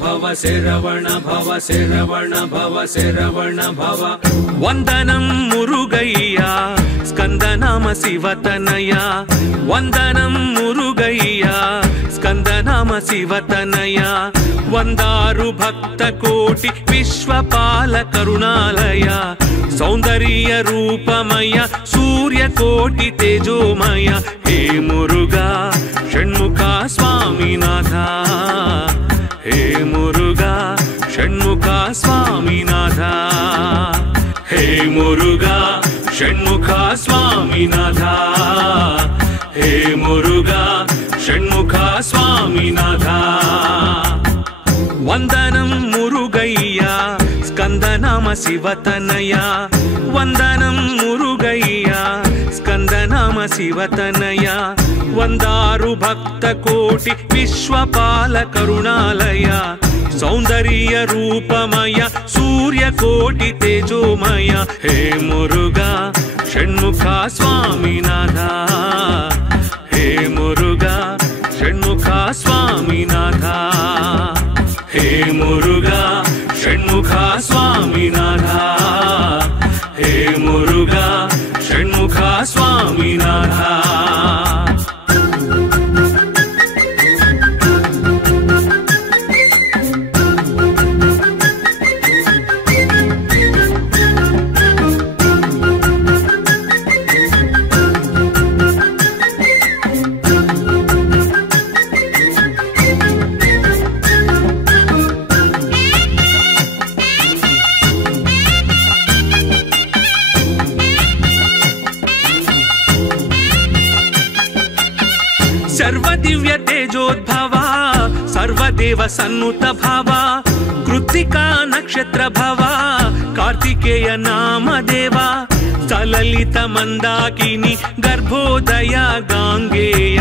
भव शरवण भव शरवण भव शरवण भव वंदनं मुरुगय्या स्कंदनाम शिवतनया वंदनं मुरुगय्या स्कंदनाम शिवतनया वंदारु भक्त कोटि विश्वपाल करुणालय सौंदर्य रूपमय सूर्य कोटि तेजोमय हे मुरुगा षण्मुखा स्वामीनाथ हे मुरुगा षण्मुखा स्वामीनाथ हे मुरुगा षण्मुखा स्वामीनाथ हे मुरुगा षण्मुखा स्वामीनाथ वंदनं मुरुगय्या स्कंदनाम शिवतनया वंदनं मुरुगय्या स्कंदनाम शिवतनया वंदारु भक्त कोटि विश्वपाल करुणालय सौंदर्य रूपमय सूर्य कोटि तेजोमय हे मुरुगा षण्मुखा स्वामीनाथ हे मुरुगा षण्मुखा स्वामीनाथ हे मुरुगा षण्मुखा स्वामीनाथ हे मुरुगा षण्मुखा स्वामीनाथ सर्वदिव्य तेजोद्भवा सर्वदेव सन्नुत भवा कृत्तिका नक्षत्र भवा कार्तिकेय नाम देवा सललित मंदाकिनी गर्भोदय गांगेय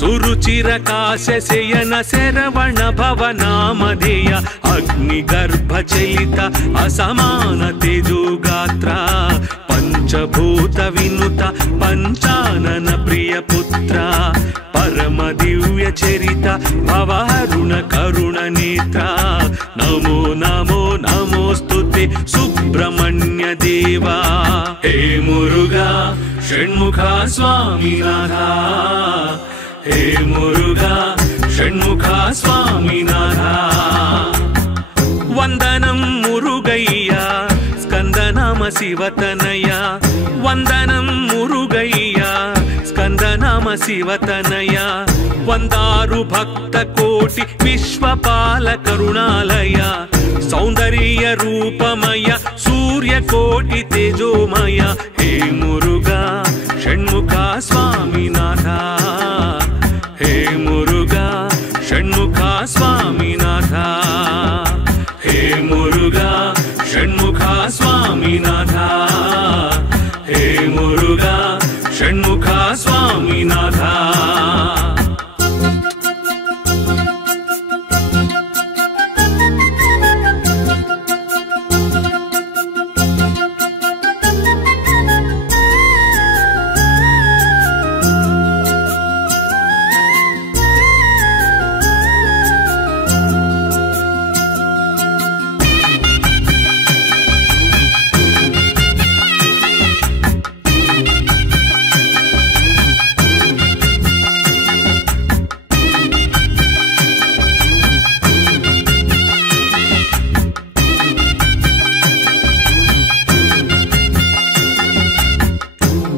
सुरुचिर काशयन शरवण भव नामधेय अग्निगर्भ चलित असमान तेजोगात्र पंचभूत विनुत पंचानन प्रिय पुत्र परम दिव्य चरित भवारुण करुण नेत्र नमो नमो नमोस्तुते सुब्रह्मण्य देवा हे मुरुगा षण्मुखा स्वामीनाथ हे मुरुगा षण्मुखा स्वामीनाथ वंदनं मुरुगय्या स्कंदनाम शिवतनया वंदनं मुरुगय्या स्कंदनाम शिवतनया वंदारु भक्त कोटि विश्वपाल करुणालय सौंदर्य रूपमय सूर्य कोटि तेजोमय हे मुरुगा षण्मुखा स्वामीनाथ हे मुरुगा षण्मुखा स्वामीनाथ हे मुरुगा षण्मुखा स्वामीनाथ हे मुरुगा षण्मुखा स्वामीनाथ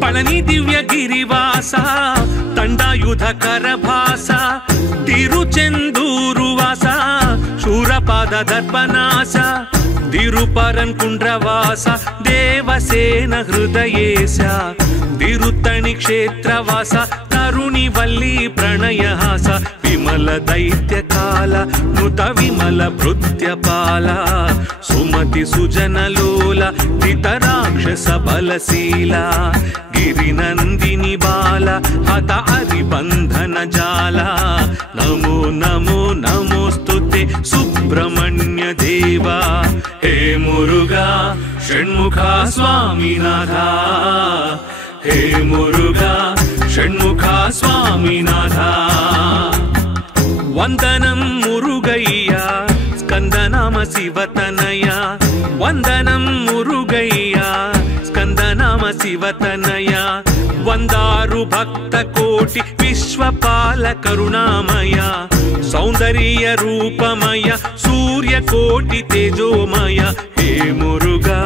पळनी दिव्य गिरिवासा तंडायुध करभासा तिरुचेंदूरु वासा शूरपाद दर्पनासा तिरुपरन कुंड्रवासा देवसेन हृदयेशा तिरुत्तणि क्षेत्रवासा तरुणी वल्ली प्रणयहासा विमल दैत्य काल मृत विमल भृत्यपाल सुमति सुजन लोला धृतराक्षस बलशीला गिरिनंदिनी बाल हत हरिबंधन जाला नमो नमो नमोस्तुते सुब्रह्मण्य देवा हे मुरुगा षण्मुखा स्वामीनाथ हे मुरुगा षण्मुखा स्वामीनाथ वंदनं मुरुगय्या ಶಿವತನಯ ವಂದನಂ ಮುರುಗಯ್ಯ ಸ್ಕಂದನಾಮ ಶಿವತನಯ ವಂದಾರು ಭಕ್ತ ಕೋಟಿ ವಿಶ್ವಪಾಲ ಕರುಣಾಮಯ ಸೌಂದರ್ಯ ರೂಪಮಯ ಸೂರ್ಯ ಕೋಟಿ ತೇಜೋಮಯ ಹೇ ಮುರುಘಾ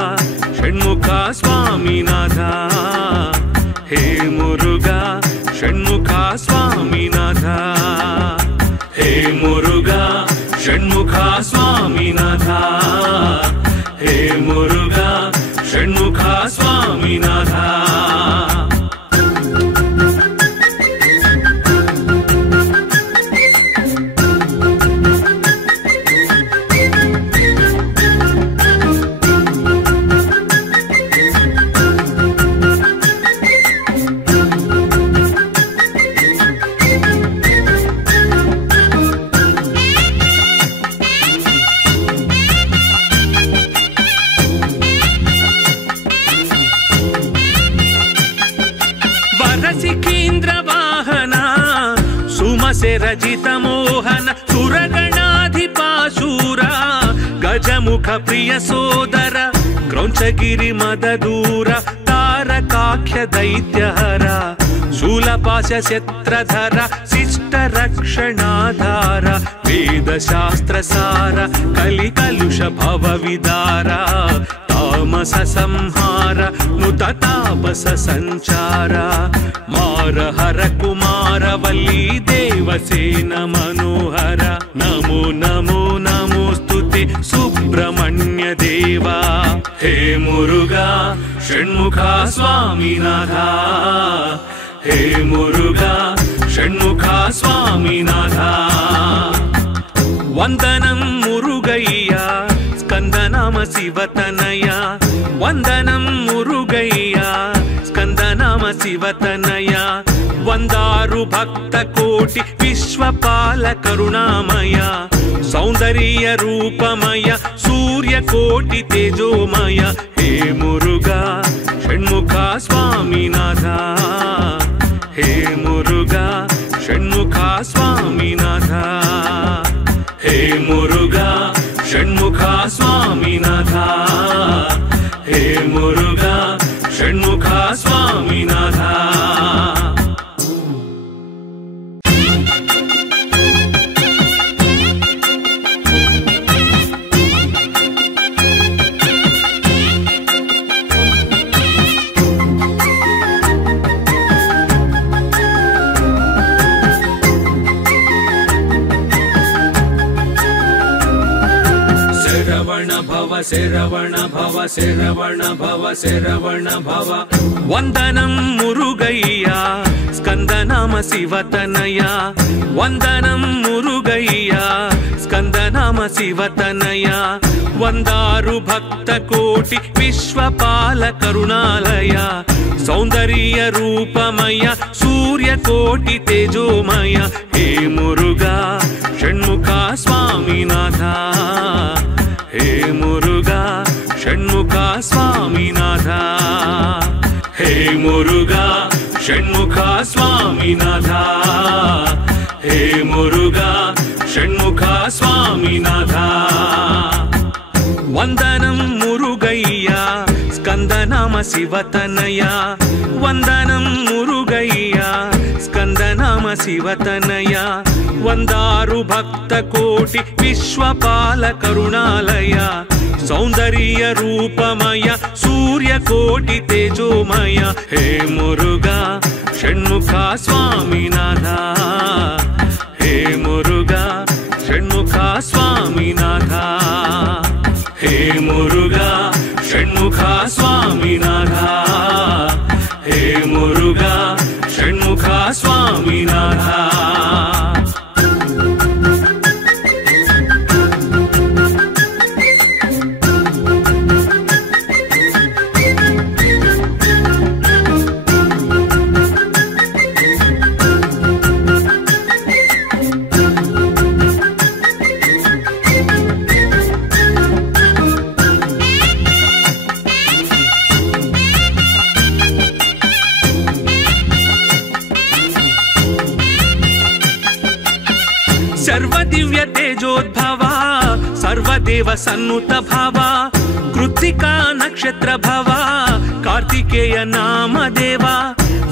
ಷಣ್ಮುಖ ಸ್ವಾಮಿನಾಥ ಹೇ ಮುರುಘಾ ಷಣ್ಮುಖ ಸ್ವಾಮಿನಾಥ ಹೇ ಮುರುಘಾ ಷಣ್ಮುಖ ಸ್ವಾಮಿನಾಥ ಹೇ ಮುರುಘಾ ಷಣ್ಮುಖ ಸ್ವಾಮಿನಾಥ ರಜಿತ ಮೋಹನ ಸುರಗಣಾಧಿಪಾಶೂರ ಗಜಮುಖ ಪ್ರಿಯ ಸೋದರ ಕ್ರೌಂಚಗಿರಿ ಮದದೂರ ತಾರಕಾಖ್ಯ ದೈತ್ಯಹರ ಶೂಲಪಾಶ ಶಸ್ತ್ರಧರ ಶಿಷ್ಟ ರಕ್ಷಣಾಧಾರ ವೇದಶಾಸ್ತ್ರ ಸಾರ ಕಲಿ ಕಲುಷ ಭವ ವಿದಾರ ತಾಮಸ ಸಂಹಾರ ನುತ ತಾಪಸ ಸಂಚಾರ ಮಾರ ಹರ ಕುಮಾರ ವಲ್ಲಿ ದೇವಸೇನ ಮನೋಹರ ನಮೋ ನಮೋ ನಮೋಸ್ತುತೆ ಸುಬ್ರಹ್ಮಣ್ಯ ದೇವಾ ಹೇ ಮುರುಘಾ ಷಣ್ಮುಖ ಸ್ವಾಮಿನಾಥ ಹೇ ಮುರುಘಾ ಷಣ್ಮುಖ ಸ್ವಾಮಿನಾಥ ವಂದನಂ ಮುರುಗಯ್ಯ ಸ್ಕಂದನಾಮ ಶಿವತನಯ ವಂದನಂ ಮುರುಗಯ್ಯ ಸ್ಕಂದನಾಮ ಶಿವತನಯ ವಂದಾರು ಭಕ್ತ ಕೋಟಿ ವಿಶ್ವಪಾಲ ಕರುಣಾಮಯ ಸೌಂದರ್ಯ ರೂಪಮಯ ಸೂರ್ಯ ಕೋಟಿ ತೇಜೋಮಯ ಹೇ ಮುರುಘಾ ಷಣ್ಮುಖ ಸ್ವಾಮಿನಾಥ ಹೇ ಮುರುಘಾ ಷಣ್ಮುಖ ಸ್ವಾಮಿನಾಥ ಹೇ ಮುರುಘಾ ಷಣ್ಮುಖ ಸ್ವಾಮಿನಾಥ ಹೇ ಮುರುಘಾ ಷಣ್ಮುಖ ಸ್ವಾಮಿನಾಥ ಶರವಣ ಭವ ಶರವಣ ಭವ ಶರವಣ ಭವ ವಂದನಂ ಮುರುಗಯ್ಯ ಸ್ಕಂದನಾಮ ಶಿವತನಯ ವಂದನಂ ಮುರುಗಯ್ಯ ಸ್ಕಂದನಾಮ ಶಿವತನಯ ವಂದಾರು ಭಕ್ತ ಕೋಟಿ ವಿಶ್ವಪಾಲ ಕರುಣಾಲಯ ಸೌಂದರ್ಯ ರೂಪಮಯ ಸೂರ್ಯ ಕೋಟಿ ತೇಜೋಮಯ ಹೇ ಮುರುಘಾ ಷಣ್ಮುಖ ಸ್ವಾಮಿನಾಥ ಹೇ ಮುರುಘಾ ಷಣ್ಮುಖ ಸ್ವಾಮಿನಾಥ ಹೇ ಮುರುಘಾ ಷಣ್ಮುಖ ಸ್ವಾಮಿನಾಥ ಹೇ ಮುರುಘಾ ಷಣ್ಮುಖ ಸ್ವಾಮಿನಾಥ ವಂದನಂ ಮುರುಗಯ್ಯ ಸ್ಕಂದನಾಮ ಶಿವತನಯ ವಂದನಂ ಮುರುಗಯ್ಯ ಸ್ಕಂದನಾಮ ಶಿವತನಯ ವಂದಾರು ಭಕ್ತ ಕೋಟಿ ವಿಶ್ವಪಾಲ ಕರುಣಾಲಯ ಸೌಂದರ್ಯ ರೂಪಮಯ ಸೂರ್ಯ ಕೋಟಿ ತೇಜೋಮಯ ಹೇ ಮುರುಘಾ ಷಣ್ಮುಖ ಸ್ವಾಮಿನಾಥ ಹೇ ಮುರುಘಾ ಷಣ್ಮುಖ ಸ್ವಾಮಿನಾಥ ಹೇ ಮುರುಘಾ ಷಣ್ಮುಖ ಸ್ವಾಮಿನಾಥ ಹೇ ಮುರುಘಾ ಷಣ್ಮುಖ ಸ್ವಾಮಿನಾಥ ಸರ್ವದೇವ ಸನ್ನುತ ಭಾವ ಕೃತ್ತಿಕಾ ನಕ್ಷತ್ರ ಭವ ಕಾರ್ತಿಕೇಯ ನಾಮದೇವ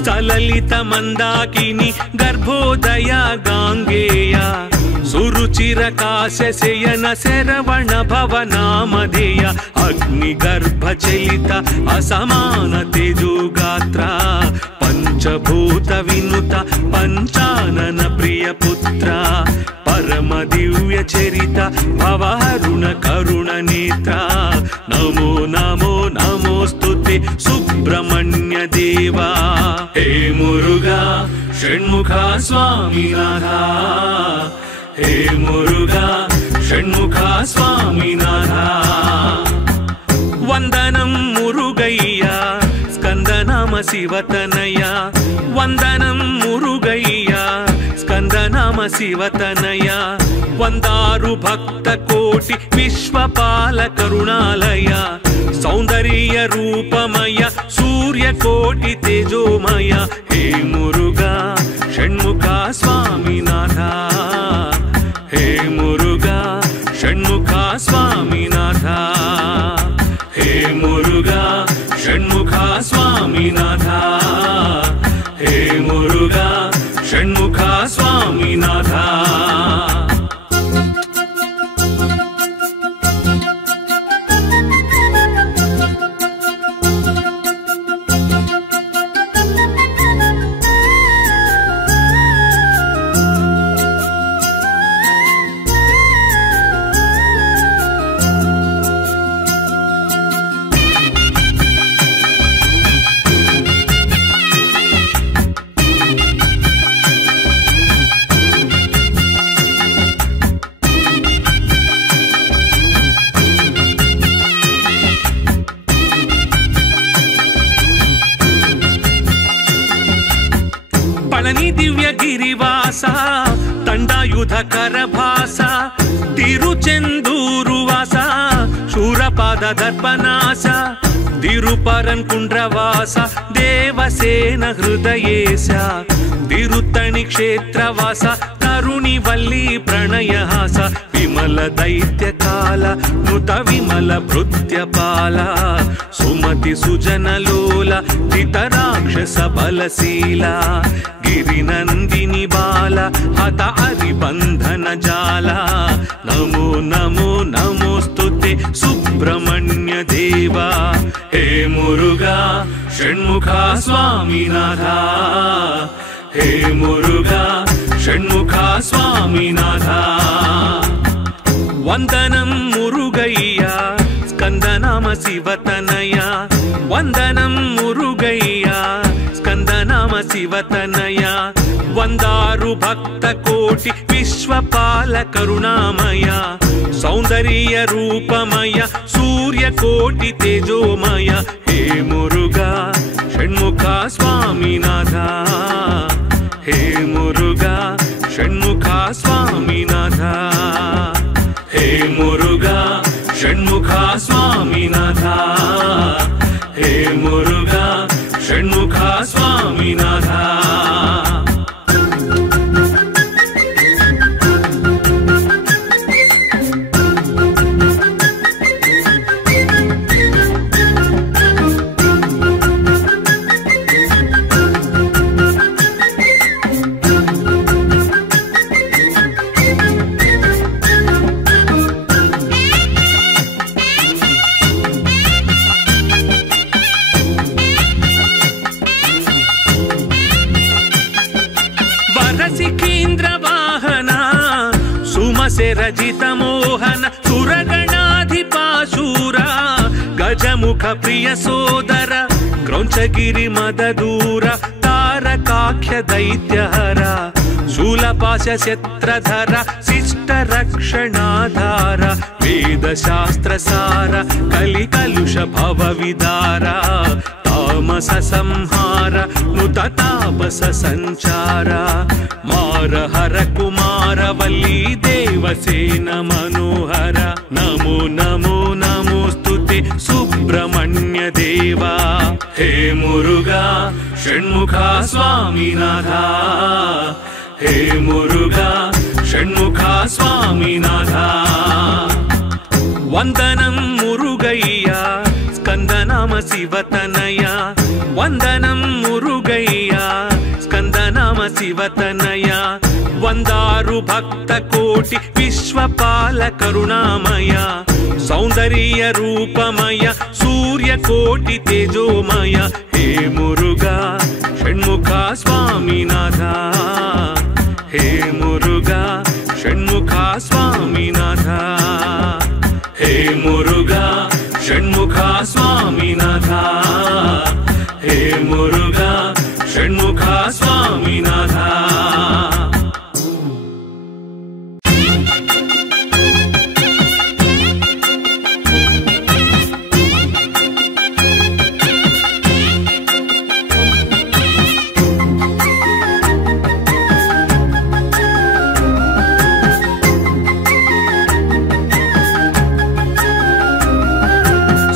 ಸಲಲಿತ ಮಂದಾಕಿನಿ ಗರ್ಭೋದಯ ಗಾಂಗೇಯ ಸುರುಚಿರ ಕಾಶಯನ ಶರವಣ ಭವ ನಾಮಧೇಯ ಅಗ್ನಿ ಗರ್ಭ ಚಲಿತ ಅಸಮಾನ ತೇಜೋಗಾತ್ರ ಪಂಚಭೂತ ವಿನುತ ಪಂಚಾನನ ಪ್ರಿಯ ಪುತ್ರ ಪರಮ ದಿವ್ಯ ಚರಿತ ಭವರುಣ ಕರುಣ ನೇತ್ರ ನಮೋ ನಮೋ ನಮೋಸ್ತುತೆ ಸುಬ್ರಹ್ಮಣ್ಯ ದೇವ ಹೇ ಮುರುಘಾ ಷಣ್ಮುಖ ಸ್ವಾಮಿನಾಥ ಹೇ ಮುರುಘಾ ಷಣ್ಮುಖ ಸ್ವಾಮಿನಾಥ ವಂದನಂ ಮುರುಗಯ್ಯ ಸ್ಕಂದನಾಮ ಶಿವತನಯ ವಂದನಂ ಮುರುಗಯ್ಯ ಸ್ಕಂದನಾಮ ಶಿವತನಯ ವಂದಾರು ಭಕ್ತ ಕೋಟಿ ವಿಶ್ವಪಾಲ ಕರುಣಾಲಯ ಸೌಂದರ್ಯ ರೂಪಮಯ ಸೂರ್ಯ ಕೋಟಿ ತೇಜೋಮಯ ಹೇ ಮುರುಘಾ ಷಣ್ಮುಖ ಸ್ವಾಮಿನಾಥ ಹೇ ಮುರುಘಾ ಷಣ್ಮುಖ ಸ್ವಾಮಿನಾಥ ಹೇ ಮುರುಘಾ ಷಣ್ಮುಖ ಸ್ವಾಮಿನಾಥ ಹೇ ಮುರುಘಾ ಷಣ್ಮುಖ ಸ್ವಾಮಿನಾಥ ಪಳನಿ ದಿವ್ಯ ಗಿರಿವಾಸ ತಂಡಾಯುಧ ಕರಭಾಸ ತಿರುಚೆಂದೂರು ವಾಸ ಶೂರಪಾದ ದರ್ಪನಾಸ ತಿರುಪರನ್ ಕುಂಡ್ರವಾಸ ದೇವಸೇನ ಹೃದಯೇಶ ತಿರುತ್ತಣಿ ಕ್ಷೇತ್ರವಾಸ ತರುಣಿ ವಲ್ಲಿ ಪ್ರಣಯಹಾಸ ವಿಮಲ ದೈತ್ಯ ಕಾಲ ನುತ ವಿಮಲ ಭೃತ್ಯಪಾಲ ಸುಮತಿ ಸುಜನ ಲೋಲ ಜಿತರಾಕ್ಷಸ ಬಲಶೀಲ ಗಿರಿನಂದಿನಿ ಬಾಲ ಹತ ಹರಿಬಂಧನ ಜಾಲ ನಮೋ ನಮೋ ನಮೋಸ್ತುತೆ ಸುಬ್ರಹ್ಮಣ್ಯ ದೇವ ಹೇ ಮುರುಘಾ ಷಣ್ಮುಖ ಸ್ವಾಮಿನಾಥ ಹೇ ಮುರುಘಾ ಷಣ್ಮುಖ ಸ್ವಾಮಿನಾಥ ವಂದನಂ ಮುರುಗಯ್ಯ ಸ್ಕಂದನಾಮ ಶಿವತನಯ ವಂದನಂ ಮುರುಗಯ್ಯ ಸ್ಕಂದನಾಮ ಶಿವತನಯ ವಂದಾರು ಭಕ್ತ ಕೋಟಿ ವಿಶ್ವಪಾಲ ಕರುಣಾಮಯ ಸೌಂದರ್ಯ ರೂಪಮಯ ಸೂರ್ಯ ಕೋಟಿ ತೇಜೋಮಯ ಹೇ ಮುರುಘಾ ಷಣ್ಮುಖ ಸ್ವಾಮಿನಾಥ ಹೇ ಮುರುಘಾ ಷಣ್ಮುಖ ಸ್ವಾಮಿನಾಥ ಹೇ ಮುರುಘಾ ಷಣ್ಮುಖ ಸ್ವಾಮಿನಾಥ ಹೇ ಮುರುಘಾ ಷಣ್ಮುಖ ಸ್ವಾಮಿನಾಥ ರಜಿತ ಮೋಹನ ಸುರಗಣಾಧಿಪಾಶೂರ ಗಜಮುಖ ಪ್ರಿಯ ಸೋದರ ಕ್ರೌಂಚಗಿರಿ ಮದದೂರ ತಾರಕಾಖ್ಯ ದೈತ್ಯಹರ ಶೂಲಪಾಶ ಶಸ್ತ್ರಧರ ಶಿಷ್ಟ ರಕ್ಷಣಾಧಾರ ವೇದಶಾಸ್ತ್ರ ಸಾರ ಕಲಿಕಲುಷ ಭವ ವಿದಾರ ತಾಮಸ ಸಂಹಾರ ನುತ ತಾಪಸ ಸಂಚಾರ ಮಾರ ಹರ ಕುಮಾರ ವಲ್ಲಿ ದೇವಸೇನ ಮನೋಹರ ನಮೋ ನಮೋ ನಮೋಸ್ತುತೆ ಸುಬ್ರಹ್ಮಣ್ಯ ದೇವ ಹೇ ಮುರುಘಾ ಷಣ್ಮುಖ ಸ್ವಾಮಿನಾಥ ಹೇ ಮುರುಘಾ ಷಣ್ಮುಖ ಸ್ವಾಮಿನಾಥ వందనం మురుగయ్యా స్కందనామ శివతనయ వందనం మురుగయ్యా స్కందనామ శివతనయ వందారు భక్త కోటి విశ్వపాల కరుణామయ సౌందర్య రూపమయ సూర్య కోటి తేజోమయ హే మురుగా షణ్ముఖ స్వామినాథ హే మురుగా షణ్ముఖ స్వామినాథ హే మురుగా షణ్ముఖ స్వామినాథ హే మురుగా షణ్ముఖ స్వామినాథ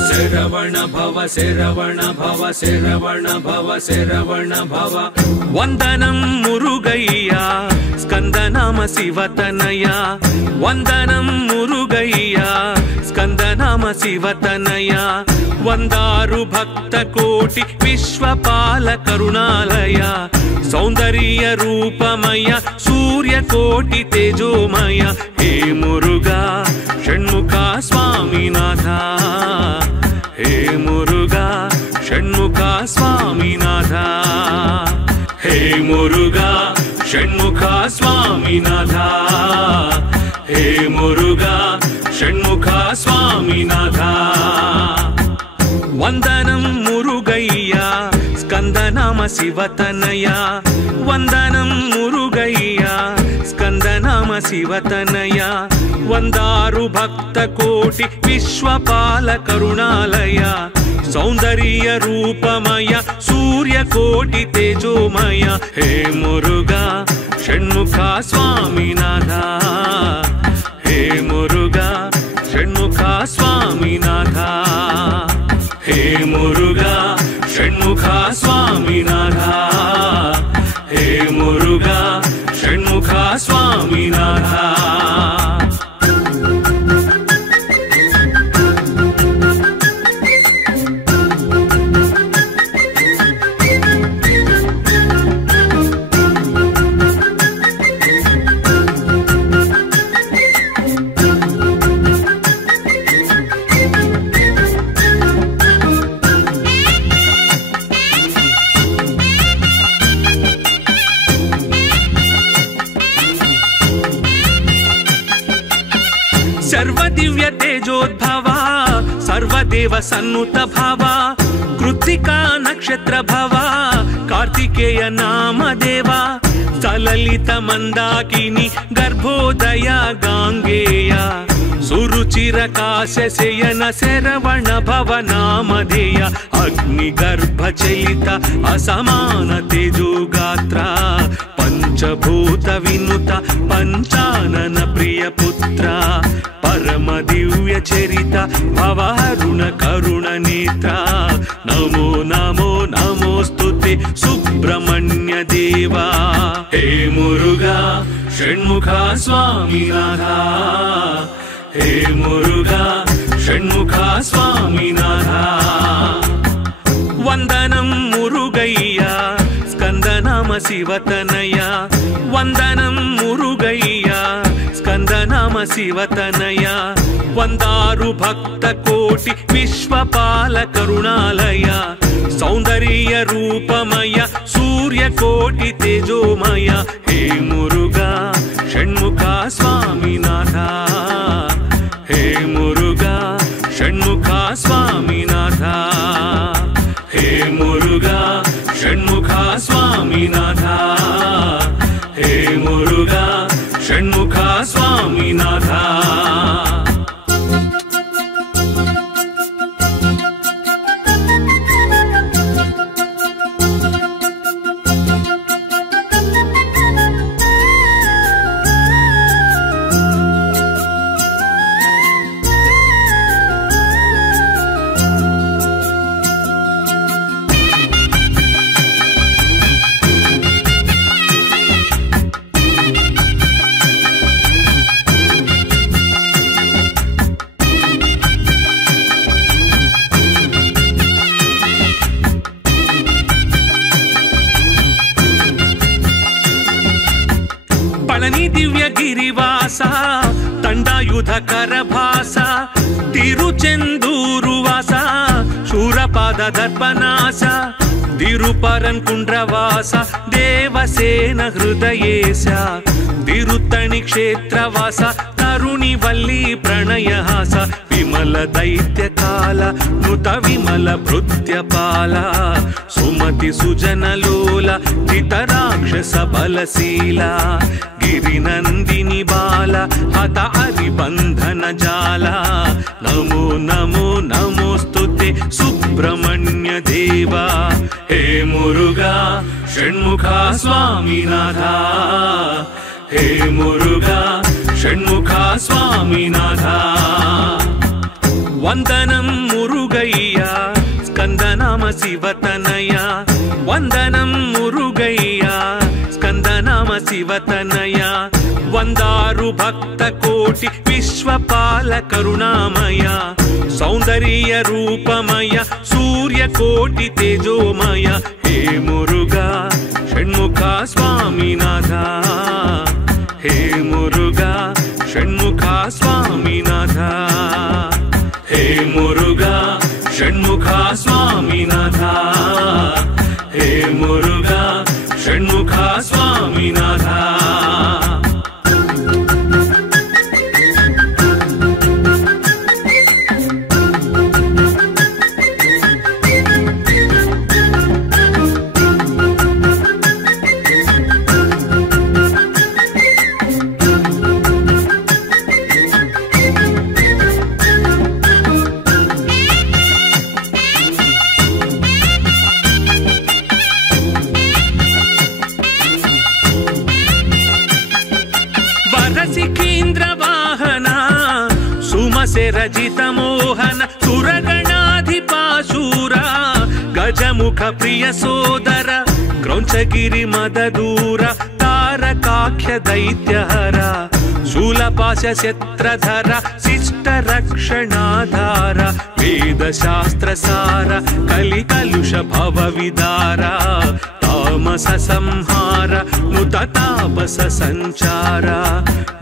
శరవణ భవ శరవణ భవ శరవణ భవ వందనం మురుగయ్యా స్కందనామ శివతనయ వందనం మురుగయ్యా స్కందనామ శివతనయ వందారు భక్త కోటి విశ్వపాల కరుణాలయ సౌందర్య రూపమయ సూర్య కోటి తేజోమయ హే మురుగా షణ్ముఖ స్వామినాథ హే మురుగా షణ్ముఖ స్వామినాథ హే మురుగా షణ్ముఖ స్వామినాథ హే మురుగా షణ్ముఖ స్వామినాథ వందనం మురుగయ్యా స్కందనామ శివతనయ వందనం మురుగయ్యా స్కందనామ శివతనయ వందారు భక్త కోటి విశ్వపాల కరుణాలయ సౌందర్య రూపమయ సూర్య కోటి తేజోమయ హే మురుగా షణ్ముఖ స్వామినాథ హే మురుగా షణ్ముఖ స్వామినాథ హే మురుగా షణ్ముఖ స్వామినాథ హే మురుగా షణ్ముఖ స్వామినాథ सर्वदिव्य तेजोद्भवा सर्वदेव सन्नुत भवा कृत्तिका नक्षत्र भवा कार्तिकेय नाम देवा सललित मंदाकिनी गर्भोदय गांगेय सुरुचिर काशयन शरवण भव नामधेय अग्निगर्भ चलित असमान तेजोगात्र पंचभूत विनुत पंचानन प्रिय पुत्र परम दिव्य चरित भवरुण करुण नेत्र नमो नमो नमोस्तुते सुब्रह्मण्य देवा हे मुरुगा षण्मुख स्वामिनाथ हे मुरुगा षण्मुख स्वामिनाथ वंदनं मुरुगय्या स्कंदनाम शिवतनय वंदनं मुरुगय्या स्कंदनाम शिवतनय वंदारु भक्त कोटि विश्वपाल करुणालय सौंदर्य रूपमय सूर्य कोटि तेजोमय हे मुरुगा षण्मुख स्वामिनाथ हे मुरुगा षण्मुख स्वामिनाथ हे मुरुगा षण्मुख स्वामिनाथ हे मुरुगा षण्मुख स्वामिनाथ ಅದ್ಭುತಕರ ಭಾಸ ತಿರುಚೆಂದೂರು ವಾಸ ಶೂರಪಾದ ದರ್ಪನಾಸ ತಿರುಪರನ್ ಕುಂಡ್ರವಾಸ ದೇವಸೇನ ಹೃದಯೇಶ ತಿರುತ್ತಣಿ ಕ್ಷೇತ್ರವಾಸ ತರುಣಿ ವಲ್ಲಿ ಪ್ರಣಯಹಾಸ ವಿಮಲ ದೈತ್ಯ ಕಾಲ ಮೃತ ವಿಮಲ ಭೃತ್ಯಪಾಲ ಸುಮತಿ ಸುಜನಲೋಲ ಜಿತ ರಾಕ್ಷಸ ಬಲಶೀಲ ಗಿರಿನಂದಿನಿ ಬಾಲ ಹತ ಹರಿಬಂಧನ ಜಾಲ ನಮೋ ನಮೋ ನಮೋಸ್ತುತೆ ಸುಬ್ರಹ್ಮಣ್ಯ ದೇವ ಹೇ ಮುರುಘಾ ಷಣ್ಮುಖ ಸ್ವಾಮಿನಾಥ ಹೇ ಮುರುಘಾ ಷಣ್ಮುಖ ಸ್ವಾಮಿನಾಥ ವಂದನಂ ಮುರುಗಯ್ಯ ಸ್ಕಂದನಾಮ ಶಿವತನಯ ವಂದನಂ ಮುರುಗಯ್ಯ ಸ್ಕಂದನಾಮ ಶಿವತನಯ ವಂದಾರು ಭಕ್ತ ಕೋಟಿ ವಿಶ್ವಪಾಲ ಕರುಣಾಮಯ ಸೌಂದರ್ಯ ರೂಪಮಯ ಸೂರ್ಯ ಕೋಟಿ ತೇಜೋಮಯ ಹೇ ಮುರುಘಾ ಷಣ್ಮುಖ ಸ್ವಾಮಿನಾಥ ಹೇ ಮುರುಘಾ ಷಣ್ಮುಖ ಸ್ವಾಮಿನಾಥ ಹೇ ಮುರುಘಾ ಷಣ್ಮುಖ ಸ್ವಾಮಿನಾಥ ಹೇ ಮುರುಘಾ ಷಣ್ಮುಖ ಸ್ವಾಮಿನಾಥ ರಜಿತ ಮೋಹನ ಸುರಗಣಾಧಿಪಾಶೂರ ಗಜಮುಖ ಪ್ರಿಯ ಸೋದರ ಕ್ರೌಂಚಗಿರಿ ಮದದೂರ ತಾರಕಾಖ್ಯ ದೈತ್ಯಹರ ಶೂಲಪಾಶ ಶಸ್ತ್ರಧರ ಶಿಷ್ಟ ರಕ್ಷಣಾಧಾರ ವೇದಶಾಸ್ತ್ರ ಸಾರ ಕಲಿ ಕಲುಷ ಭವ ವಿದಾರ ತಾಮಸ ಸಂಹಾರ ನುತ ತಾಪಸ ಸಂಚಾರ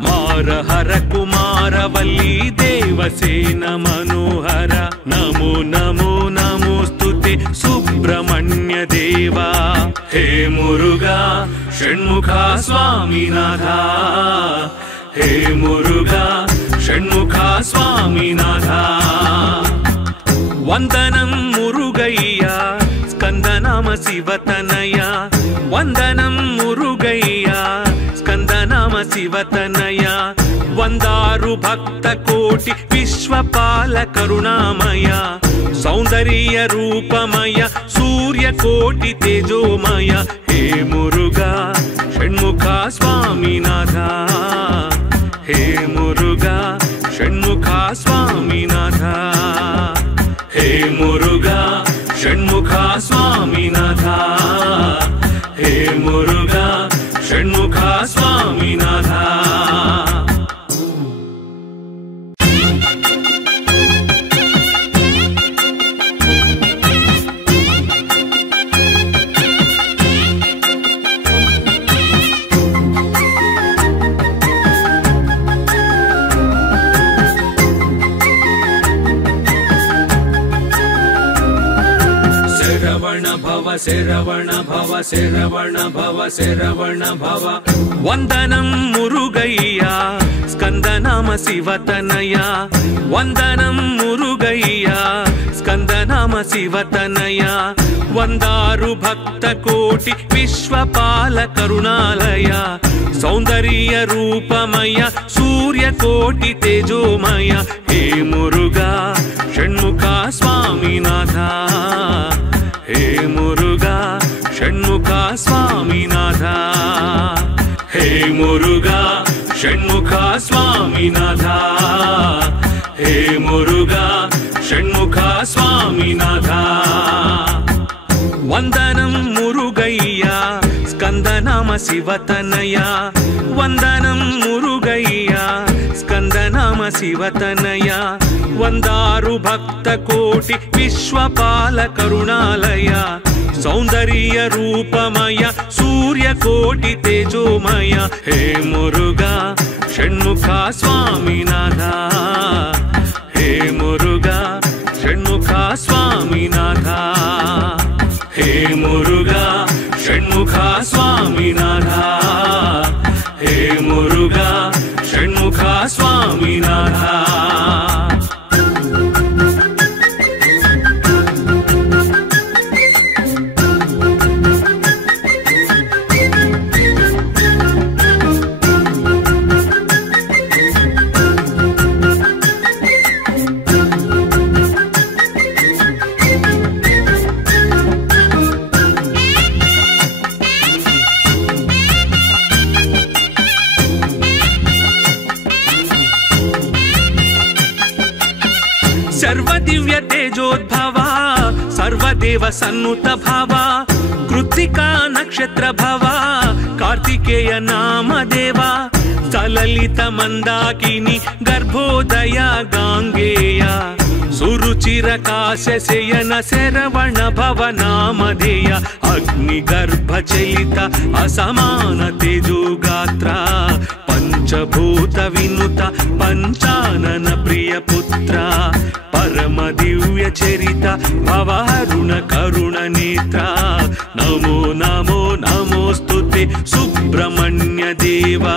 ಮಾರ ಹರ ಕುಮಾರ ವಲ್ಲಿ ದೇವಸೇನ ಮನೋಹರ ನಮೋ ನಮೋ ನಮೋಸ್ತುತೆ ಸುಬ್ರಹ್ಮಣ್ಯ ದೇವ ಹೇ ಮುರುಘಾ ಷಣ್ಮುಖ ಸ್ವಾಮಿನಾಥ ಹೇ ಮುರುಘಾ ಷಣ್ಮುಖ ಸ್ವಾಮಿನಾಥ ವಂದನಂ ಮುರುಗಯ್ಯ ಸ್ಕಂದನಾಮ ಶಿವತನಯ ವಂದನಂ ಮುರುಗಯ್ಯ ಸ್ಕಂದನಾಮ ಶಿವತನಯ ವಂದಾರು ಭಕ್ತ ಕೋಟಿ ವಿಶ್ವಪಾಲ ಕರುಣಾಮಯ ಸೌಂದರ್ಯ ರೂಪಮಯ ಸೂರ್ಯ ಕೋಟಿ ತೇಜೋಮಯ ಹೇ ಮುರುಘಾ ಷಣ್ಮುಖ ಸ್ವಾಮಿನಾಥ ಹೇ ಮುರುಘಾ ಷಣ್ಮುಖ ಸ್ವಾಮಿನಾಥ ಹೇ ಮುರುಘಾ ಷಣ್ಮುಖ ಸ್ವಾಮಿನಾಥ ಹೇ ಮುರುಘಾ ಷಣ್ಮುಖ ಸ್ವಾಮಿನಾಥ ಶರವಣ ಭವ ಶರವಣ ಭವ ಶರವಣ ಭವ ವಂದನಂ ಮುರುಗಯ್ಯ ಸ್ಕಂದನಾಮ ಶಿವತನಯ ವಂದನಂ ಮುರುಗಯ್ಯ ಸ್ಕಂದನಾಮ ಶಿವತನಯ ವಂದಾರು ಭಕ್ತ ಕೋಟಿ ವಿಶ್ವಪಾಲ ಕರುಣಾಲಯ ಸೌಂದರ್ಯ ರೂಪಮಯ ಸೂರ್ಯ ಕೋಟಿ ತೇಜೋಮಯ ಹೇ ಮುರುಘಾ ಷಣ್ಮುಖ ಸ್ವಾಮಿನಾಥ ಹೇ ಮುರುಘಾ ಷಣ್ಮುಖ ಸ್ವಾಮಿನಾಥ ಹೇ ಮುರುಘಾ ಷಣ್ಮುಖ ಸ್ವಾಮಿನಾಥ ಹೇ ಮುರುಘಾ ಷಣ್ಮುಖ ಸ್ವಾಮಿನಾಥ ವಂದನಂ ಮುರುಗಯ್ಯ ಸ್ಕಂದನಾಮ ಶಿವತನಯ ವಂದನಂ ಮುರುಗಯ್ಯ ಸ್ಕಂದನಾಮ ಶಿವತನಯ ವಂದಾರು ಭಕ್ತ ಕೋಟಿ ವಿಶ್ವಪಾಲ ಕರುಣಾಲಯ सौंदर्य रूपमय सूर्यकोटि तेजोमय हे मुरुगा षण्मुखा स्वामीनाथ हे मुरुगा षण्मुखा स्वामीनाथ हे मुरुगा षण्मुखा स्वामीनाथ हे मुरुगा षण्मुखा स्वामीनाथ सर्वदिव्य तेजोद्भवा सर्वदेव सन्नुत भवा कृत्तिका नक्षत्र भवा कार्तिकेय नाम देवा सललित मंदाकिनी गर्भोदय गांगेय सुरुचिरकास्य शयन शरवण भव नामधेय अग्निगर्भ चलित असमान तेजोगात्र पंचभूत विनुत पंचानन प्रिय पुत्र परम दिव्य चरित भवारुण करुण नेत्र नमो नमो नमोस्तुते सुब्रह्मण्य देवा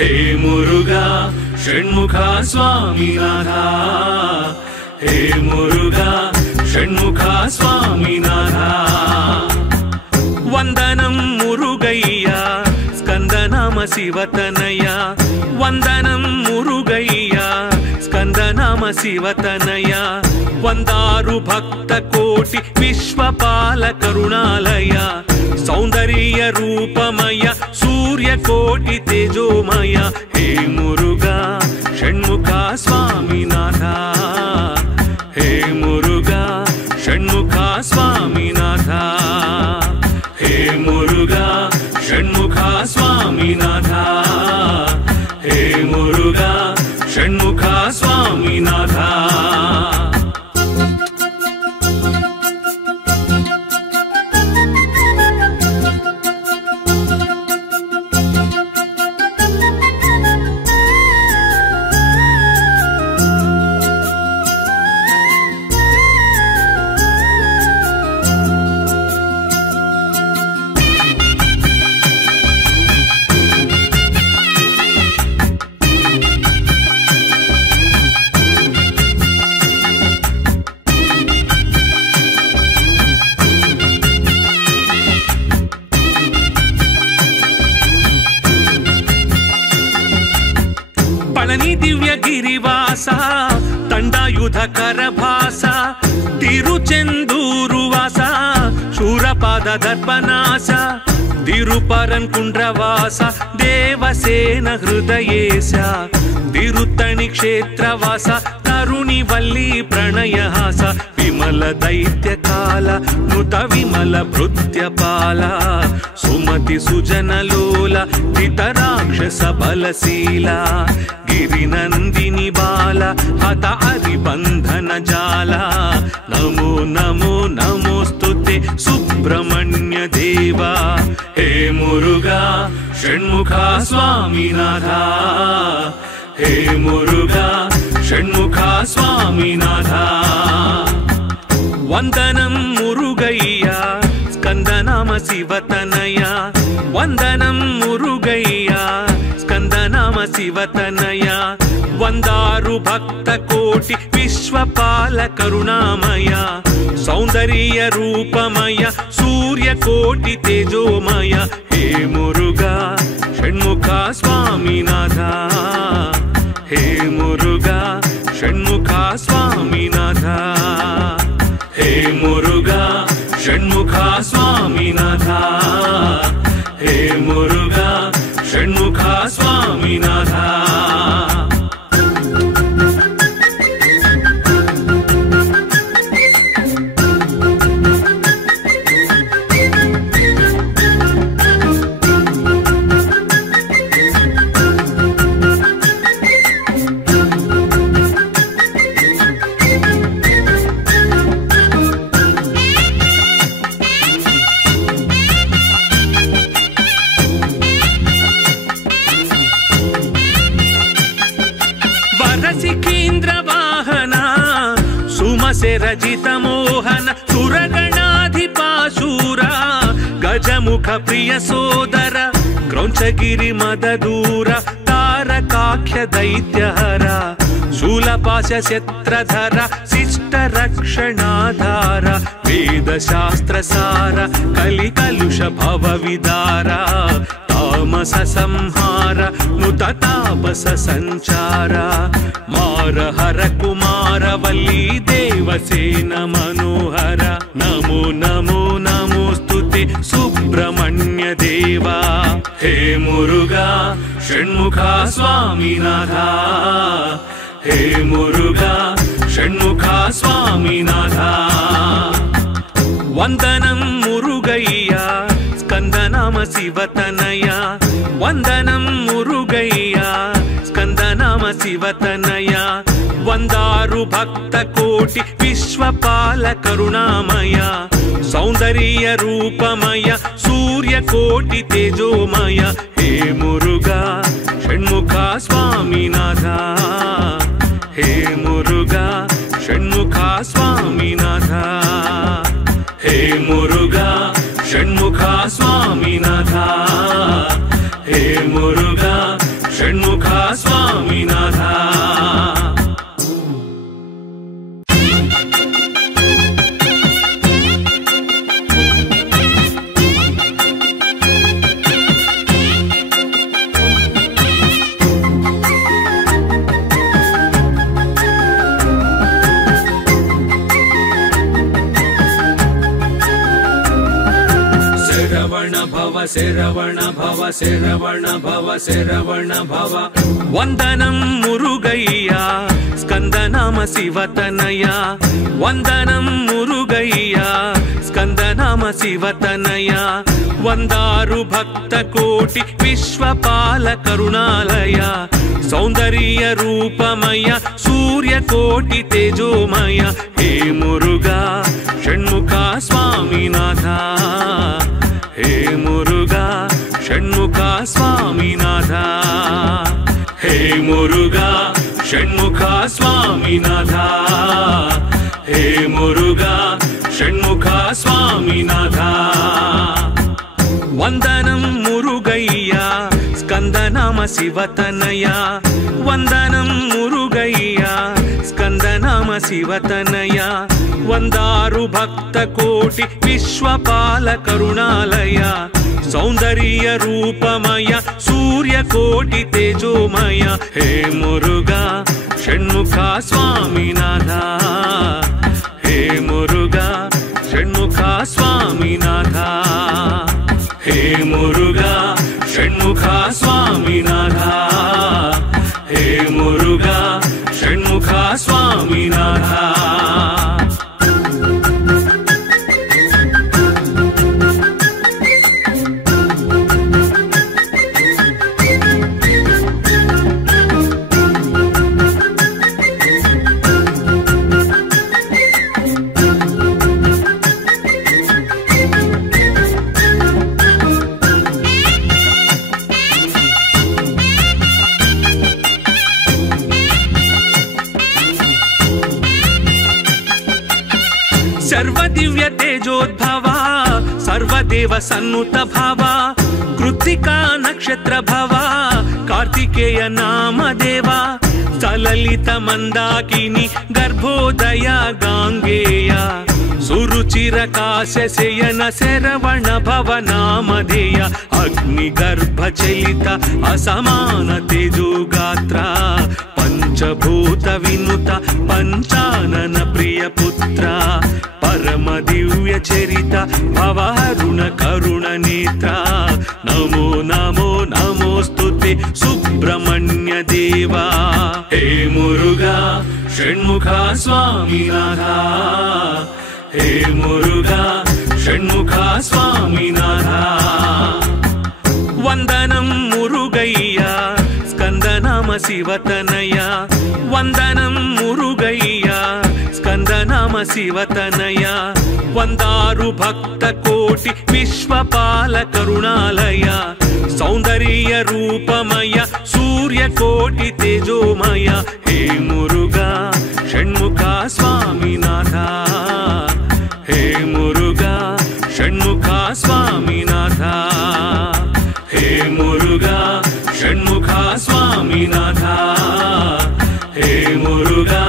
हे मुरुगा षण्मुखा स्वामीनाथ हे मुरुगा षण्मुखा स्वामीनाथ वंदनं मुरुगय्या स्कंदनाम शिवतनया वंदनं मुरुगय्या स्कंदनाम शिवतनया वंदारु भक्त कोटि विश्वपाल करुणालय सौंदर्य रूपमय सूर्यकोटि तेजोमय हे मुरुगा षण्मुखा स्वामीनाथ हे मुरुगा षण्मुखा स्वामीनाथ हे मुरुगा षण्मुखा स्वामीनाथ हे मुरुगा षण्मुखा स्वामीनाथ पळनी दिव्य गिरिवासा तंडायुध करभासा तिरुचेंदूरु वासा शूरपाद दर्पनासा तिरुपरन कुंड्रवासा देवसेन हृदयेसा तिरुत्तणि क्षेत्रवासा तरुणी वल्ली प्रणयहासा विमल दैत्यकाल नुत विमल भृत्यपाल सुमति सुजनलोला धितराक्षस बलशीला गिरिनंदिनी बाला हत हरिबंधन जाला नमो नमो नमोस्तुते सुब्रह्मण्य देवा हे मुरुगा षण्मुखा स्वामीनाथ हे मुरुगा षण्मुखा स्वामीनाथ वंदनं मुरुगय्या स्कंदनाम शिवतनया वंदनं मुरुगय्या स्कंदनाम शिवतनया वंदारु भक्त कोटि विश्वपाल करुणामय सौंदर्य रूपमय सूर्यकोटि तेजोमय हे मुरुगा षण्मुखा स्वामीनाथ हे मुरुगा षण्मुखा स्वामीनाथ हे मुरुगा षण्मुखा स्वामीनाथ हे मुरुगा षण्मुखा स्वामीनाथ सिखीन्द्र वाहन सुमसेरजित मोहन सुरगणाधिपाशूर गजमुख प्रिय सोदर क्रौंचगिरि मददूर तारकाख्य दैत्यहर शूलपाश शस्त्रधर शिष्ट रक्षणाधार वेदशास्त्र सार कलिकलुष भव विदार तामस संहार नुत तापस संचार मार हर कुमार वल्ली देवसेन मनोहर नमो नमो नमोस्तुते सुब्रह्मण्य देवा हे मुरुगा षण्मुखा स्वामीनाथा हे मुरुगा षण्मुखा स्वामीनाथा वंदनं मुरुगय्या स्कंदनाम शिवतनया वंदनं मुरुगय्या स्कंदनाम शिवतनया वंदारु भक्त कोटि विश्वपाल करुणामय सौंदर्य रूपमय सूर्य कोटि तेजोमय हे मुरुगा षण्मुखा स्वामीनाथा हे मुरुगा षण्मुखा स्वामीनाथा हे मुरुगा षण्मुखा स्वामीनाथा हे मुरुगा षण्मुखा स्वामीनाथा शरवण भव शरवण भव शरवण भव वंदनं मुरुगय्या स्कंदनाम शिवतनया वंदनं मुरुगय्या स्कंदनाम शिवतनया वंदारु भक्त कोटि विश्वपाल करुणालय सौंदर्य रूपमय सूर्य कोटि तेजोमय हे मुरुगा षण्मुखा स्वामीनाथा हे मुरुगा षण्मुखा स्वामीनाथा हे मुरुगा षण्मुखा स्वामीनाथा हे मुरुगा षण्मुखा स्वामीनाथा वंदनं मुरुगय्या स्कंदनाम शिवतनया वंदनं मुरुगय्या स्कंदनाम शिवतनया वंदारु भक्त कोटि विश्वपाल करुणालय सौंदर्य रूपमय सूर्य कोटि तेजोमय हे मुरुगा षण्मुखा स्वामीनाथा हे मुरुगा षण्मुखा स्वामीनाथा हे मुरुगा षण्मुखा स्वामीनाथा हे मुरुगा षण्मुखा स्वामीनाथा सर्वदिव्य तेजोद्भवा सर्वदेव सन्नुत भावा कृत्तिका नक्षत्र भवा कार्तिकेय नाम देवा सललित मंदाकिनी गर्भोदय गांगेय सुरुचिर काशयन शरवण भव नामधेय अग्निगर्भ चलित असमान तेजोगात्र पंचभूत विनुत पंचानन प्रिय पुत्र परम दिव्य चरित भवारुण करुण नेत्र नमो नमो नमोस्तुते सुब्रह्मण्य देवा हे मुरुगा षण्मुखा स्वामीनाथा हे मुरुगा षण्मुखा स्वामीनाथा वंदनं मुरुगय्या स्कंदनाम शिवतनया वंदनं मुरुगय्या ಸ್ಕಂದನಾಮ ಶಿವತನಯ ವಂದಾರು ಭಕ್ತ ಕೋಟಿ ವಿಶ್ವಪಾಲ ಕರುಣಾಲಯ ಸೌಂದರ್ಯ ರೂಪಮಯ ಸೂರ್ಯ ಕೋಟಿ ತೇಜೋಮಯ ಹೇ ಮುರುಘಾ ಷಣ್ಮುಖ ಸ್ವಾಮಿನಾಥ ಹೇ ಮುರುಘಾ ಷಣ್ಮುಖ ಸ್ವಾಮಿನಾಥ ಹೇ ಮುರುಘಾ ಷಣ್ಮುಖ ಸ್ವಾಮಿನಾಥ ಹೇ ಮುರುಘಾ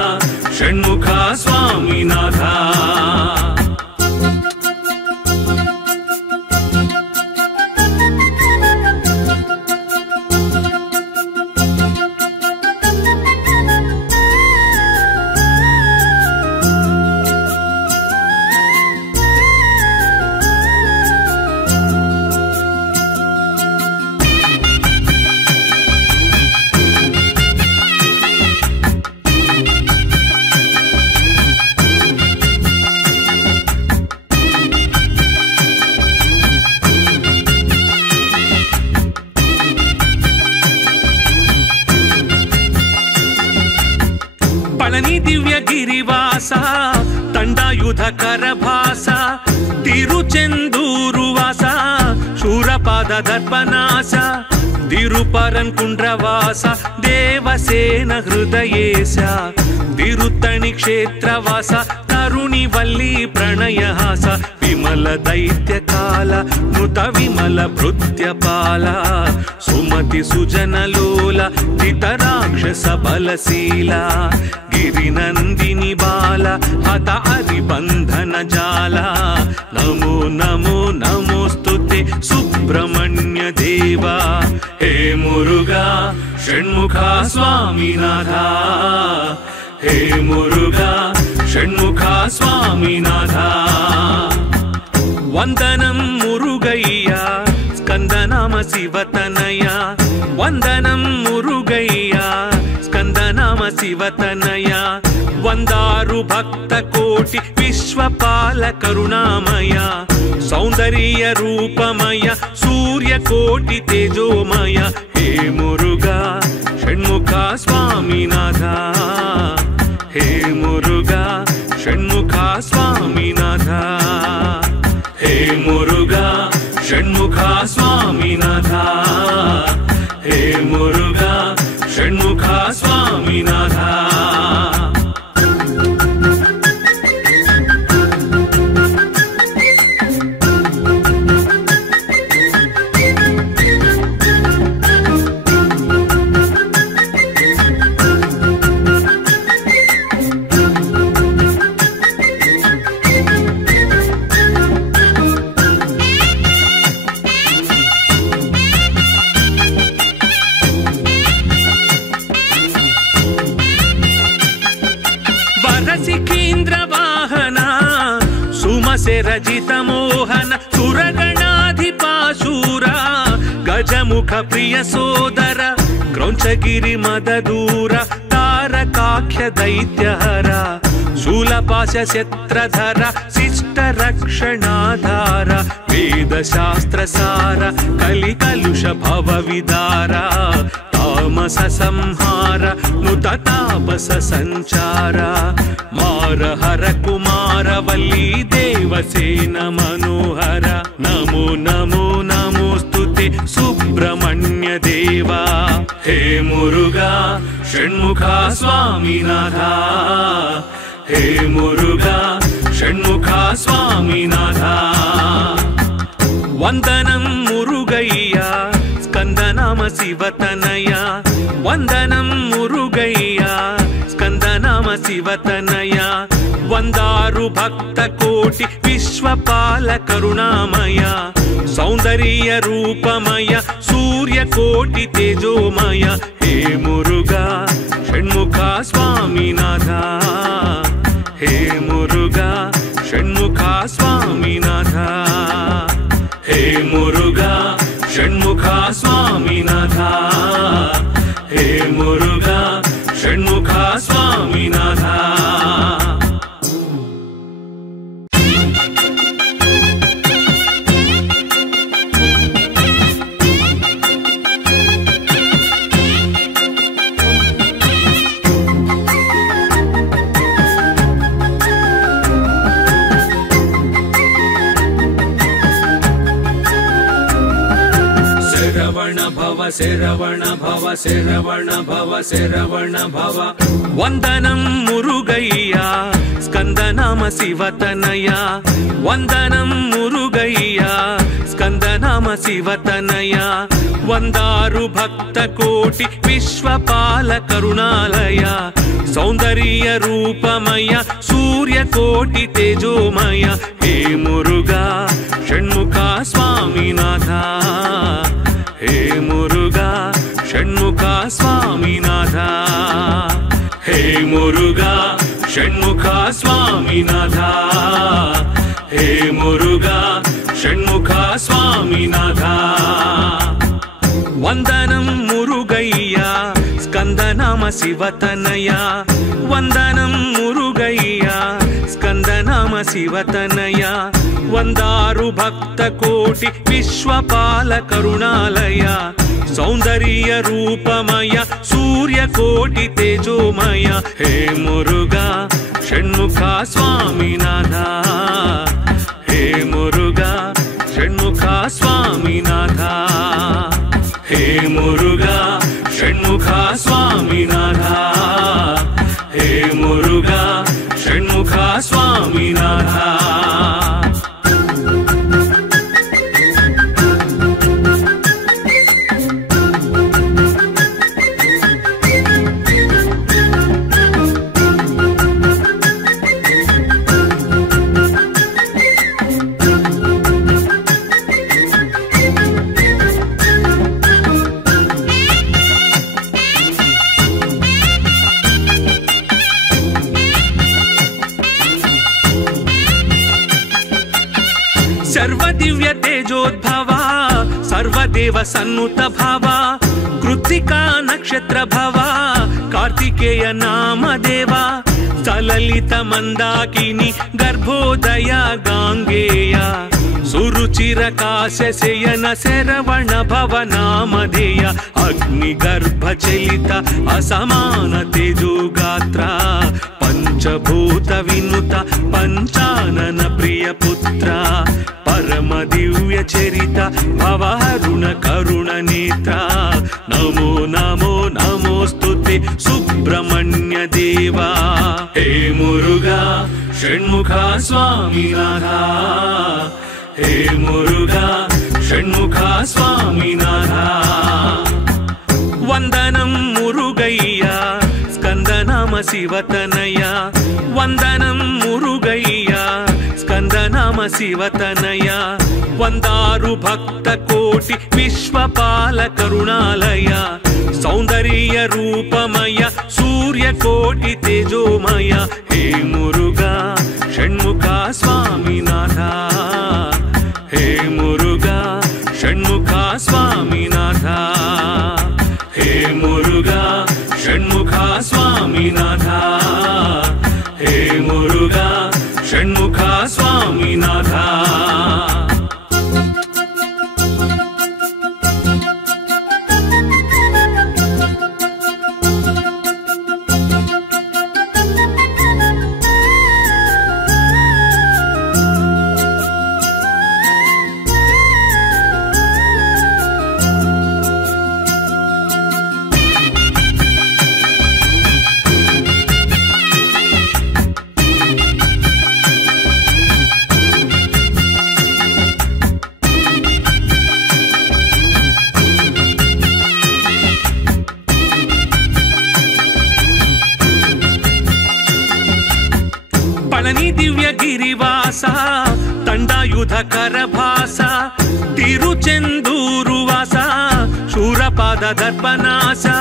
ಷಣ್ಮುಖ ಸ್ವಾಮಿನಾಥ ದಿವ್ಯಗಿರಿವಾಸ ತಂಡಾಯುಧ ಕರಭಾಸ ತಿರುಚೆಂದೂರುವಾಸ ಶೂರಪಾದ ದರ್ಪನಾಶ ತಿರುಪರನ್ ಕುಂಡ್ರವಾಸ ದೇವಸೇನ ಹೃದಯೇಶ ತಿರುತ್ತಣಿ ಕ್ಷೇತ್ರವಾಸ ತರುಣಿ ವಲ್ಲಿ ಪ್ರಣಯಹಾಸ ವಿಮಲ ದೈತ್ಯ ಕಾಲ ಮೃತ ವಿಮಲ ಭೃತ್ಯಪಾಲ ಸುಮತಿ ಸುಜನಲೋಲ ಜಿತರಾಕ್ಷಸ ಬಲಶೀಲ ಗಿರಿನಂದಿನಿ ಬಾಲ ಹತ ಹರಿಬಂಧನ ಜಾಲ ನಮೋ ನಮೋ ನಮೋಸ್ತುತೆ ಸುಬ್ರಹ್ಮಣ್ಯ ದೇವ ಹೇ ಮುರುಘಾ ಷಣ್ಮುಖ ಸ್ವಾಮಿನಾಥ ಹೇ ಮುರುಘಾ ಷಣ್ಮುಖ ಸ್ವಾಮಿನಾಥ ವಂದನಂ ಮುರುಗಯ್ಯ ಸ್ಕಂದನಾಮ ಶಿವತನಯ ವಂದನಂ ಮುರುಗಯ್ಯ ಸ್ಕಂದನಾಮ ಶಿವತನಯ ವಂದಾರು ಭಕ್ತ ಕೋಟಿ ವಿಶ್ವಪಾಲ ಕರುಣಾಮಯ ಸೌಂದರ್ಯ ರೂಪಮಯ ಸೂರ್ಯ ಕೋಟಿ ತೇಜೋಮಯ ಹೇ ಮುರುಘಾ ಷಣ್ಮುಖ ಸ್ವಾಮಿನಾಥ ಹೇ ಮುರುಘಾ ಷಣ್ಮುಖ ಸ್ವಾಮಿನಾಥ ಹೇ ಮುರುಘಾ ಷಣ್ಮುಖ ಸ್ವಾಮಿನಾಥ ಹೇ ಮುರುಘಾ ಷಣ್ಮುಖ ಸ್ವಾಮಿನಾಥ ರಜಿತ ಮೋಹನ ಸುರಗಣಾಧಿಪಾಶೂರ ಗಜಮುಖ ಪ್ರಿಯ ಸೋದರ ಕ್ರೌಂಚಗಿರಿ ಮದದೂರ ತಾರಕಾಖ್ಯ ದೈತ್ಯಹರ ಶೂಲಪಾಶ ಶಸ್ತ್ರಧರ ಶಿಷ್ಟ ರಕ್ಷಣಾಧಾರ ವೇದಶಾಸ್ತ್ರ ಸಾರ ಕಲಿಕಲುಷ ಭವ ವಿದಾರ ತಾಮಸ ಸಂಹಾರ ನುತ ತಾಪಸ ಸಂಚಾರ ಮಾರ ಹರ ಕುಮಾರ ವಲ್ಲಿ ದೇವಸೇನ ಮನೋಹರ ನಮೋ ನಮೋ ನಮೋಸ್ತುತೆ ಸುಬ್ರಹ್ಮಣ್ಯ ದೇವ ಹೇ ಮುರುಘಾ ಷಣ್ಮುಖ ಸ್ವಾಮಿನಾಥ ಹೇ ಮುರುಘಾ ಷಣ್ಮುಖ ಸ್ವಾಮಿನಾಥ ವಂದನಂ ಮುರುಗಯ್ಯ ಸ್ಕಂದನಾಮ ಶಿವತನಯ ವಂದನಂ ಮುರುಗಯ್ಯ ಸ್ಕಂದನಾಮ ಶಿವತನಯ ವಂದಾರು ಭಕ್ತ ಕೋಟಿ ವಿಶ್ವಪಾಲ ಕರುಣಾಮಯ ಸೌಂದರ್ಯ ರೂಪಮಯ ಸೂರ್ಯ ಕೋಟಿ ತೇಜೋಮಯ ಹೇ ಮುರುಘಾ ಷಣ್ಮುಖ ಸ್ವಾಮಿನಾಥ ಹೇ ಮುರುಘಾ ಷಣ್ಮುಖ ಸ್ವಾಮಿನಾಥ ಹೇ ಮುರುಘಾ ಷಣ್ಮುಖ ಸ್ವಾಮಿನಾಥ ಹೇ ಮುರುಘಾ ಷಣ್ಮುಖ ಸ್ವಾಮಿನಾಥ శరవణ భవ శరవణ భవ శరవణ భవ వందనం మురుగయ్యా స్కందనామ శివతనయ వందనం మురుగయ్యా స్కందనామ శివతనయ వందారు భక్త కోటి విశ్వపాల కరుణాలయ సౌందర్య రూపమయ సూర్య కోటి తేజోమయ హే మురుగా షణ్ముఖ స్వామినాథ హే మురుగా షణ్ముఖ స్వామినాథ హే మురుగా షణ్ముఖ స్వామినాథ హే మురుగా షణ్ముఖ స్వామినాథ వందనం మురుగయ్యా స్కందనామ శివతనయ వందనం మురుగయ్యా స్కందనామ శివతనయ వందారు భక్త కోటి విశ్వపాల కరుణాలయ సౌందర్య రూపమయ సూర్య కోటి తేజోమయ హే మురుగా షణ్ముఖ స్వామినాథ హే మురుగా షణ్ముఖ స్వామినాథ హే మురుగా షణ్ముఖ స్వామినాథ హే మురుగా షణ్ముఖ స్వామినాథ सर्वदिव्य तेजोद्भवा सर्वदेव सन्नुत भवा कृत्तिका नक्षत्र भवा कार्तिकेय नाम देवा सललित मंदाकिनी गर्भोदय गांगेय सुरुचिर काशयन शरवण भव नामधेय अग्निगर्भ चलित असमान तेजोगात्र पंचभूत विनुत पंचानन प्रिय पुत्र परम दिव्य चरित भवहरुण करुण नेत्र नमो नमो नमोस्तुते सुब्रह्मण्य देवा हे मुरुगा षण्मुख स्वामिनाथ हे मुरुगा षण्मुख स्वामिनाथ वंदनं मुरुगय्या स्कंदनाम शिवतनय वंदनं मुरुगय्या स्कंदनाम शिवतनय वंदारु भक्त कोटि विश्वपाल करुणालय सौंदर्य रूपमय सूर्य कोटि तेजोमय हे मुरुगा षण्मुख स्वामिनाथ हे मुरुगा षण्मुख स्वामिनाथ हे मुरुगा षण्मुख स्वामिनाथ हे मुरुगा षण्मुख स्वामिनाथ दिव्यगिरिवासा तंडायुधकर भासा तिरुचेंदूरुवासा शूरपाद दर्पनासा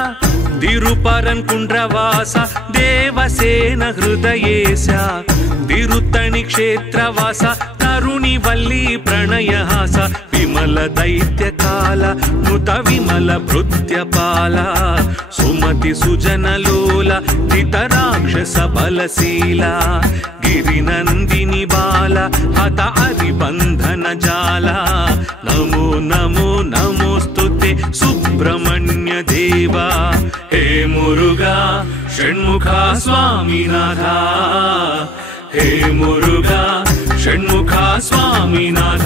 तिरुपरन कुंड्रवासा देवसेन हृदयेशा तिरुत्तणि क्षेत्रवासा तरुणी वल्ली प्रणयहासा विमल दैत्य काल नुत विमल भृत्यपाल सुमति सुजन लोल चितराक्षस बलशीला गिरिनंदिनी बाला हत हरिबंधन जाला नमो नमो नमोस्तुते सुब्रह्मण्य देवा हे मुरुगा षण्मुख स्वामिनाथ हे मुरुगा षण्मुख स्वामिनाथ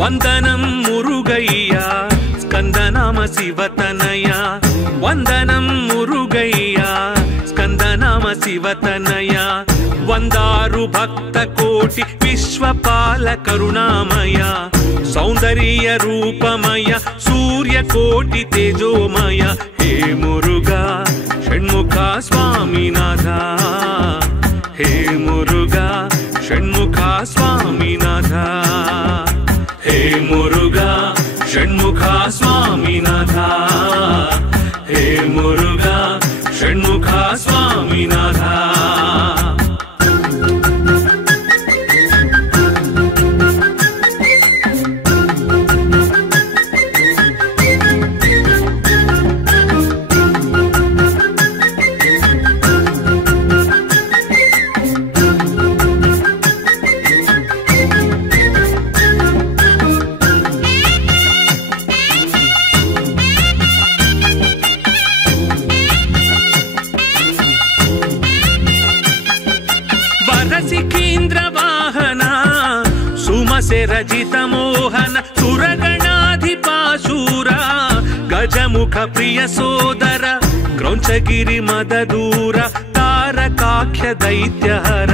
वंदनं मुरुगय्या शिवतनया वंदनं मुरुगय्या स्कंदनाम शिवतनया वंदारु भक्त कोटि विश्वपाल करुणामय सौंदर्य रूपमय सूर्य कोटि तेजोमय हे मुरुगा षण्मुखा स्वामीनाथ हे मुरुगा षण्मुखा स्वामीनाथ हे मुरुगा षण्मुखा स्वामीनाथ हे मुरुगा षण्मुखा स्वामीनाथ रजित मोहन सुरगणाधिपाशूरा गजमुख प्रिय सोदर क्रौंचगिरि मददूर तारकाख्य दैत्यहर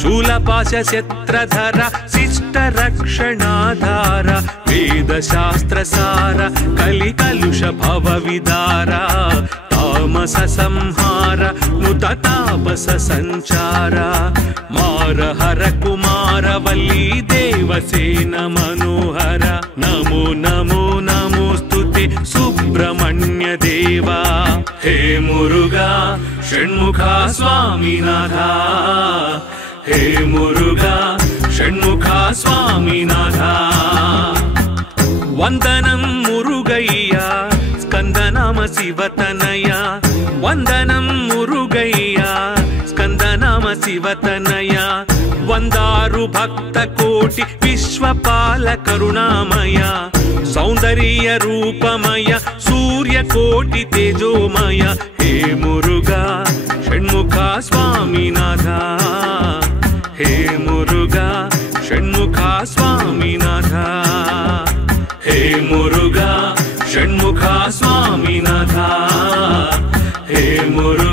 शूलपाश शस्त्रधर शिष्ट रक्षणाधार वेदशास्त्रसार कलिकलुष भवविदार तामस संहार नुत तापस संचार मारहर कुमार वल्ली देवसेन मनोहर नमो नमो नमोस्तुते सुब्रह्मण्य देवा हे मुरुगा षण्मुखा स्वामीनाथ हे मुरुगा षण्मुखा स्वामीनाथ वंदनं मुरुगय्या स्कंदनाम शिवतनया वंदनं मुरुगय्या स्कंदनाम शिवतनया वंदारु भक्त कोटि विश्वपाल करुणामय सौंदर्य रूपमय सूर्य कोटि तेजोमय हे मुरुगा षण्मुखा स्वामीनाथ हे मुरुगा षण्मुखा स्वामीनाथ हे मुरुगा षण्मुखा स्वामीनाथ हे मुरुगा